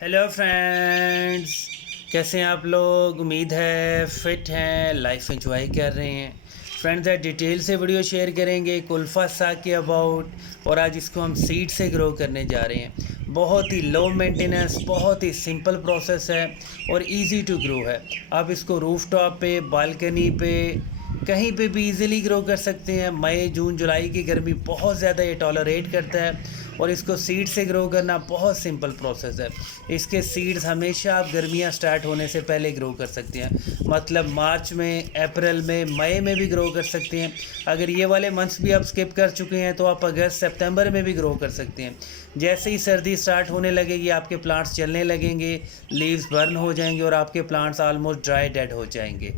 Hello friends, कैसे हैं आप लोग। उम्मीद है फिट हैं, लाइफ एंजॉय कर रहे हैं। फ्रेंड्स, आज डिटेल से वीडियो शेयर करेंगे कुल्फ़ा साग के अबाउट। और आज इसको हम सीड से ग्रो करने जा रहे हैं। बहुत ही लो मेंटेनेंस, बहुत ही सिंपल प्रोसेस है और इजी टू ग्रो है। आप इसको रूफ टॉप पे, बालकनी पे, कहीं पे भी इजीली ग्रो कर सकते हैं। मई जून जुलाई की गर्मी बहुत ज़्यादा ये टॉलरेट करता है और इसको सीड से ग्रो करना बहुत सिंपल प्रोसेस है। इसके सीड्स हमेशा आप गर्मियाँ स्टार्ट होने से पहले ग्रो कर सकते हैं, मतलब मार्च में, अप्रैल में, मई में भी ग्रो कर सकते हैं। अगर ये वाले मंथ्स भी आप स्किप कर चुके हैं तो आप अगस्त सितंबर में भी ग्रो कर सकते हैं। जैसे ही सर्दी स्टार्ट होने लगेगी आपके प्लांट्स जलने लगेंगे, लीव्स बर्न हो जाएंगे और आपके प्लांट्स ऑलमोस्ट ड्राई डेड हो जाएंगे।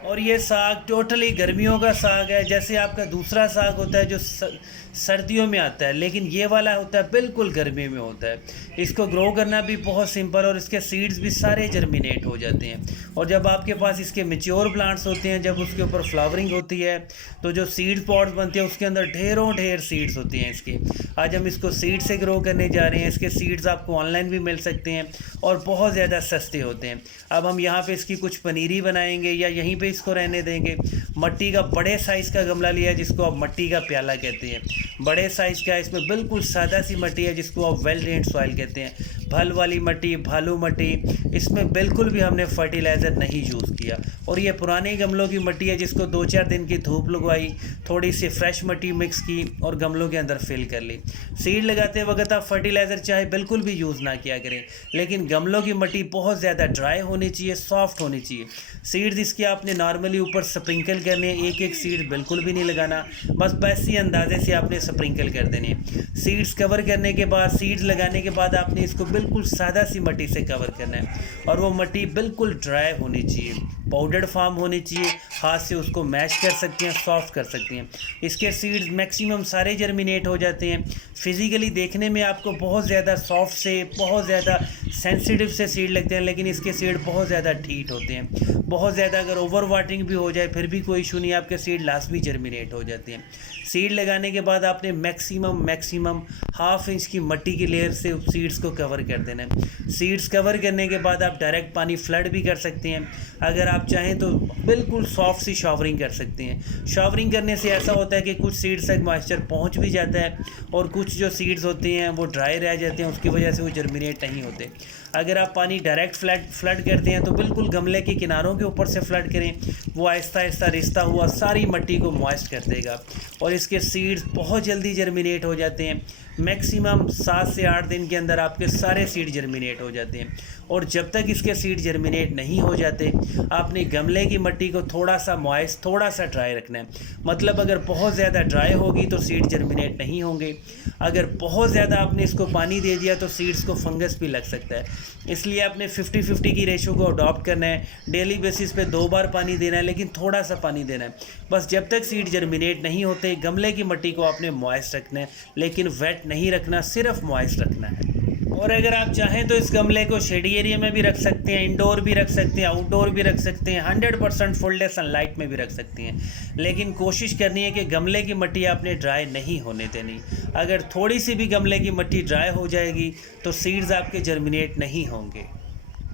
और ये साग टोटली गर्मियों का साग है। जैसे आपका दूसरा साग होता है जो सर्दियों में आता है, लेकिन ये वाला होता है बिल्कुल गर्मी में होता है। इसको ग्रो करना भी बहुत सिंपल और इसके सीड्स भी सारे जर्मिनेट हो जाते हैं। और जब आपके पास इसके मेच्योर प्लांट्स होते हैं, जब उसके ऊपर फ्लावरिंग होती है तो जो सीड पॉट्स बनते हैं उसके अंदर ढेरों ढेर सीड्स होती हैं इसके। आज हम इसको सीड से ग्रो करने जा रहे हैं। इसके सीड्स आपको ऑनलाइन भी मिल सकते हैं और बहुत ज़्यादा सस्ते होते हैं। अब हम यहाँ पे इसकी कुछ पनीरी बनाएंगे या यहीं पे इसको रहने देंगे। मट्टी का बड़े साइज़ का गमला लिया है जिसको आप मट्टी का प्याला कहते हैं। बड़े साइज़ का, इसमें बिल्कुल सादा सी मट्टी है जिसको आप वेल ड्रेन्ड सॉइल कहते हैं। भल वाली मट्टी, भालू मट्टी, इसमें बिल्कुल भी हमने फर्टिलाइज़र नहीं यूज़ किया। और ये पुराने गमलों की मट्टी है जिसको 2-4 दिन की धूप लगवाई, थोड़ी सी फ्रेश मट्टी मिक्स की और गमलों के अंदर फिल कर ली। सीड लगाते वक्त आप फर्टिलाइज़र चाहे बिल्कुल भी यूज़ ना किया करें, लेकिन गमलों की मट्टी बहुत ज़्यादा ड्राई होनी चाहिए, सॉफ्ट होनी चाहिए। सीड्स इसके आपने नॉर्मली ऊपर स्प्रिंकल करने, एक एक सीड बिल्कुल भी नहीं लगाना, बस वैसे ही अंदाजे से आपने स्प्रिंकल कर देने। सीड्स कवर करने के बाद, सीड्स लगाने के बाद आपने इसको बिल्कुल सादा सी मट्टी से कवर करना है और वो मट्टी बिल्कुल ड्राई होनी चाहिए, पाउडर्ड फॉर्म होनी चाहिए। हाथ से उसको मैश कर सकते हैं, सॉफ्ट कर सकते हैं। इसके सीड्स मैक्सिमम सारे जर्मिनेट हो जाते हैं। फिज़िकली देखने में आपको बहुत ज़्यादा सॉफ्ट से, बहुत ज़्यादा सेंसिटिव से सीड लगते हैं, लेकिन इसके सीड बहुत ज़्यादा ढीठ होते हैं। बहुत ज़्यादा अगर ओवर वाटरिंग भी हो जाए फिर भी कोई इशू नहीं, आपके सीड लास्ट भी जर्मिनेट हो जाते हैं। सीड लगाने के बाद आपने मैक्सिमम हाफ इंच की मट्टी की लेयर से सीड्स को कवर कर देना है। सीड्स कवर करने के बाद आप डायरेक्ट पानी फ्लड भी कर सकते हैं। अगर आप चाहें तो बिल्कुल सॉफ्ट सी शावरिंग कर सकते हैं। शावरिंग करने से ऐसा होता है कि कुछ सीड्स तक मॉइस्चर पहुंच भी जाता है और कुछ जो सीड्स होते हैं वो ड्राई रह जाते हैं, उसकी वजह से वो जर्मिनेट नहीं होते। अगर आप पानी डायरेक्ट फ्लड करते हैं तो बिल्कुल गमले के किनारों के ऊपर से फ्लड करें, वो आहिस्ता आहिस्ता रिश्ता हुआ सारी मट्टी को मॉइस्ट कर देगा और इसके सीड्स बहुत जल्दी जर्मिनेट हो जाते हैं। मैक्सिमम 7 से 8 दिन के अंदर आपके सारे सीड जर्मिनेट हो जाते हैं। और जब तक इसके सीड जर्मिनेट नहीं हो जाते, आपने गमले की मट्टी को थोड़ा सा मॉइस्ट, थोड़ा सा ड्राई रखना है। मतलब अगर बहुत ज़्यादा ड्राई होगी तो सीड जर्मिनेट नहीं होंगे। अगर बहुत ज़्यादा आपने इसको पानी दे दिया तो सीड्स को फंगस भी लग सकता है। इसलिए आपने 50-50 की रेशो को अडॉप्ट करना है। डेली बेसिस पे 2 बार पानी देना है, लेकिन थोड़ा सा पानी देना है। बस जब तक सीड जर्मिनेट नहीं होते, गमले की मट्टी को आपने मॉइस्ट रखना है, लेकिन वेट नहीं रखना, सिर्फ मॉइस्ट रखना है। और अगर आप चाहें तो इस गमले को शेडी एरिया में भी रख सकते हैं, इंडोर भी रख सकते हैं, आउटडोर भी रख सकते हैं, 100% फुल डे सनलाइट में भी रख सकते हैं। लेकिन कोशिश करनी है कि गमले की मिट्टी आपने ड्राई नहीं होने देनी। अगर थोड़ी सी भी गमले की मिट्टी ड्राई हो जाएगी तो सीड्स आपके जर्मिनेट नहीं होंगे।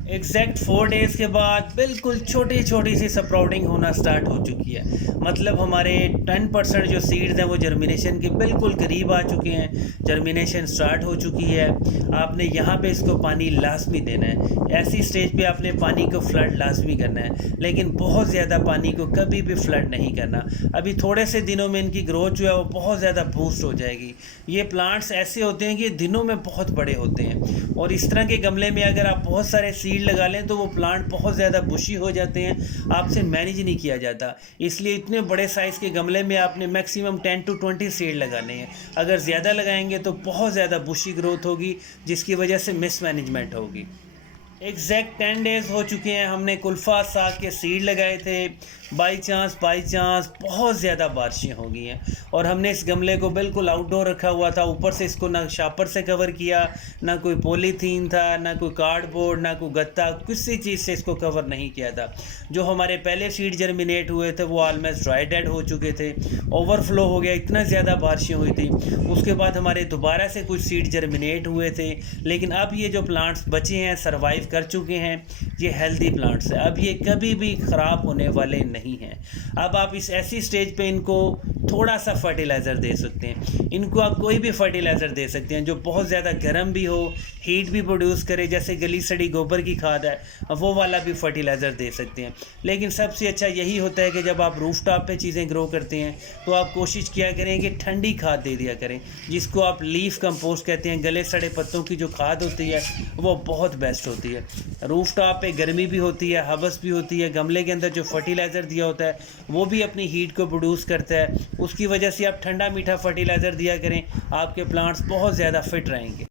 एग्जैक्ट 4 डेज़ के बाद बिल्कुल छोटी छोटी सी स्प्राउटिंग होना स्टार्ट हो चुकी है। मतलब हमारे 10% जो सीड्स हैं वो जर्मिनेशन के बिल्कुल करीब आ चुके हैं, जर्मिनेशन स्टार्ट हो चुकी है। आपने यहाँ पे इसको पानी लाजमी देना है। ऐसी स्टेज पे आपने पानी को फ्लड लाजमी करना है, लेकिन बहुत ज़्यादा पानी को कभी भी फ्लड नहीं करना। अभी थोड़े से दिनों में इनकी ग्रोथ जो है वो बहुत ज़्यादा बूस्ट हो जाएगी। ये प्लांट्स ऐसे होते हैं कि दिनों में बहुत बड़े होते हैं और इस तरह के गमले में अगर आप बहुत सारे सीड लगा लें तो वो प्लांट बहुत ज़्यादा बुशी हो जाते हैं, आपसे मैनेज नहीं किया जाता। इसलिए इतने बड़े साइज़ के गमले में आपने मैक्सिमम 10 to 20 सीड लगाने हैं। अगर ज़्यादा लगाएंगे तो बहुत ज़्यादा बुशी ग्रोथ होगी, जिसकी वजह से मिसमैनेजमेंट होगी। एग्जैक्ट 10 डेज़ हो चुके हैं, हमने कुल्फ़ा साग के सीड लगाए थे। बाई चांस बहुत ज़्यादा बारिशें हो गई हैं और हमने इस गमले को बिल्कुल आउटडोर रखा हुआ था। ऊपर से इसको ना शापर से कवर किया, ना कोई पॉलीथीन था, ना कोई कार्डबोर्ड, ना कोई गत्ता, किसी चीज़ से इसको कवर नहीं किया था। जो हमारे पहले सीड जर्मिनेट हुए थे वो ऑलमोस्ट ड्राई डेड हो चुके थे, ओवरफ्लो हो गया, इतना ज़्यादा बारिशें हुई थी। उसके बाद हमारे दोबारा से कुछ सीड जर्मिनेट हुए थे, लेकिन अब ये जो प्लांट्स बचे हैं, सर्वाइव कर चुके हैं, ये हेल्दी प्लांट्स हैं। अब ये कभी भी ख़राब होने वाले नहीं हैं। अब आप इस ऐसी स्टेज पे इनको थोड़ा सा फर्टिलाइज़र दे सकते हैं। इनको आप कोई भी फर्टिलाइज़र दे सकते हैं जो बहुत ज़्यादा गर्म भी हो, हीट भी प्रोड्यूस करे, जैसे गली सड़ी गोबर की खाद है, वो वाला भी फर्टिलाइज़र दे सकते हैं। लेकिन सबसे अच्छा यही होता है कि जब आप रूफटॉप पे चीज़ें ग्रो करते हैं तो आप कोशिश किया करें कि ठंडी खाद दे दिया करें, जिसको आप लीफ कंपोस्ट कहते हैं। गले सड़े पत्तों की जो खाद होती है वो बहुत बेस्ट होती है। रूफटॉप पे गर्मी भी होती है, हवस भी होती है, गमले के अंदर जो फर्टिलाइज़र दिया होता है वो भी अपनी हीट को प्रोड्यूस करता है। उसकी वजह से आप ठंडा मीठा फर्टिलाइज़र दिया करें, आपके प्लांट्स बहुत ज़्यादा फिट रहेंगे।